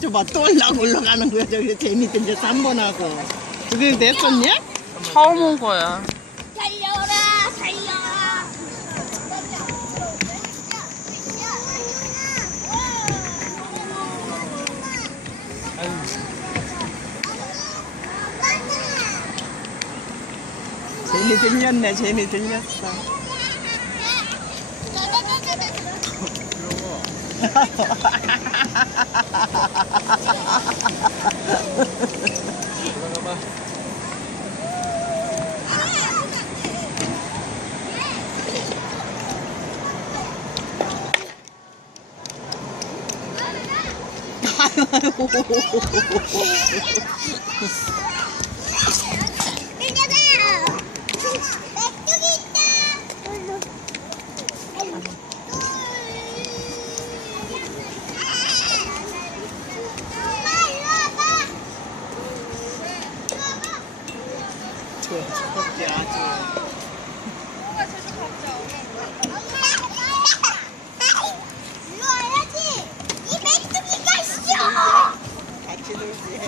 저봐또 올라고 올라가는 거야. 저기 재미있던데 3번 하고. 그게 됐었냐? 처음 온 거야. 달려라 달려라. 재미 들렸네 재미 들렸어. 아유 아유 좋아 좋아 아주 他吃东西。